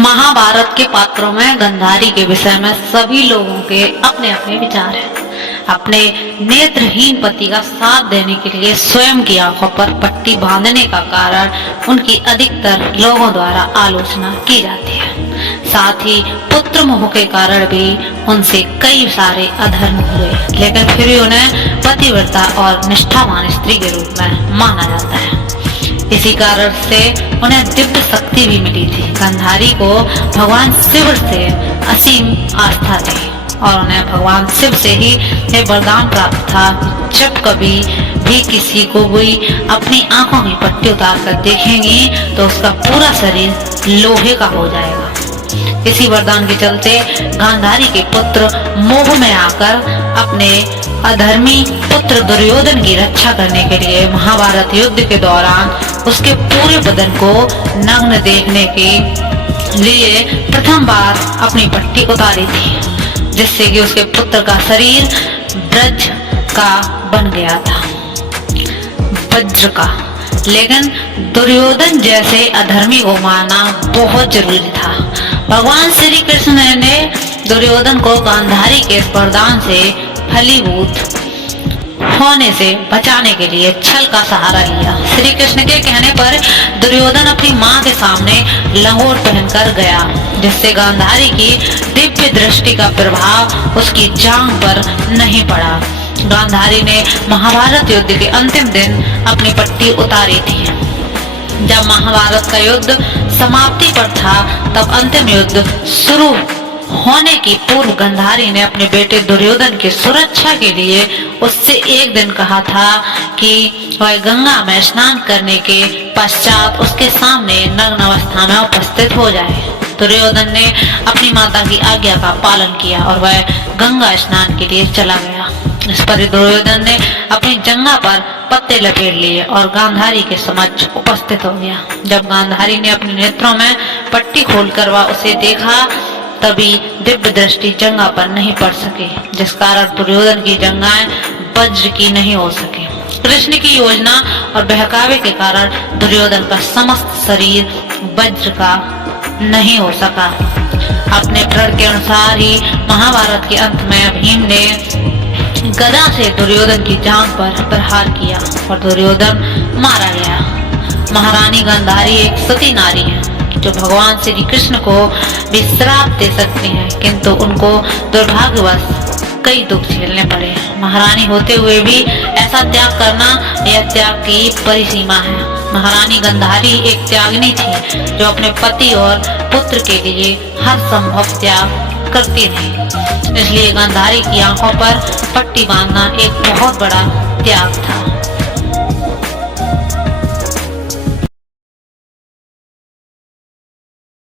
महाभारत के पात्रों में गांधारी के विषय में सभी लोगों के अपने अपने विचार हैं। अपने नेत्रहीन पति का साथ देने के लिए स्वयं की आंखों पर पट्टी बांधने का कारण उनकी अधिकतर लोगों द्वारा आलोचना की जाती है। साथ ही पुत्र मोह के कारण भी उनसे कई सारे अधर्म हुए, लेकिन फिर भी उन्हें पतिव्रता और निष्ठावान स्त्री के रूप में माना जाता है। इसी कारण से उन्हें दिव्य शक्ति भी मिली थी। गांधारी को भगवान शिव से असीम आस्था थी और उन्हें भगवान शिव से ही यह वरदान प्राप्त था, जब कभी भी किसी को कोई अपनी आंखों की पट्टी उतार कर देखेंगी तो उसका पूरा शरीर लोहे का हो जाएगा। इसी वरदान के चलते गांधारी के पुत्र मोह में आकर अपने अधर्मी पुत्र दुर्योधन की रक्षा करने के लिए महाभारत युद्ध के दौरान उसके पूरे बदन को नग्न देखने के लिए प्रथम बार अपनी पट्टी उतारी थी, जिससे कि उसके पुत्र का शरीर ब्रज का बन गया था, वज्र का। लेकिन दुर्योधन जैसे अधर्मी को मारना बहुत जरूरी था। भगवान श्री कृष्ण ने दुर्योधन को गांधारी के वरदान से फलीभूत होने से बचाने के लिए छल का सहारा लिया। श्री कृष्ण के कहने पर दुर्योधन अपनी मां के सामने लंगोट पहनकर गया, जिससे गांधारी की दिव्य दृष्टि का प्रभाव उसकी जांघ पर नहीं पड़ा। गांधारी ने महाभारत युद्ध के अंतिम दिन अपनी पट्टी उतारी थी। जब महाभारत का युद्ध समाप्ति पर था, तब अंतिम युद्ध शुरू होने की पूर्व गांधारी ने अपने बेटे दुर्योधन की सुरक्षा के लिए उससे एक दिन कहा था कि वह गंगा में स्नान करने के पश्चात उसके सामने नग्न अवस्था में उपस्थित हो जाए। दुर्योधन ने अपनी माता की आज्ञा का पालन किया और वह गंगा स्नान के लिए चला गया। इस पर दुर्योधन ने अपनी जंघा पर पत्ते लपेट लिए और गांधारी के समक्ष उपस्थित हो गया। जब गांधारी ने अपने नेत्रों में पट्टी खोलकर वह उसे देखा, तभी दिव्य दृष्टि जंघा पर नहीं पड़ सके, जिस कारण दुर्योधन की जंघाएं वज्र की नहीं हो सके। कृष्ण की योजना और बहकावे के कारण दुर्योधन का समस्त शरीर वज्र का नहीं हो सका। अपने प्रण के अनुसार ही महाभारत के अंत में भीम ने गदा से दुर्योधन की जांघ पर प्रहार किया और दुर्योधन मारा गया। महारानी गांधारी एक सती नारी है जो भगवान श्री कृष्ण को भी श्राप दे सकती है, किंतु उनको दुर्भाग्यवश कई दुख झेलने पड़े। महारानी होते हुए भी ऐसा त्याग करना यह त्याग की परिसीमा है। महारानी गांधारी एक त्यागनी थी जो अपने पति और पुत्र के लिए हर संभव त्याग करती रही। इसलिए गांधारी की आंखों पर पट्टी बांधना एक बहुत बड़ा त्याग था।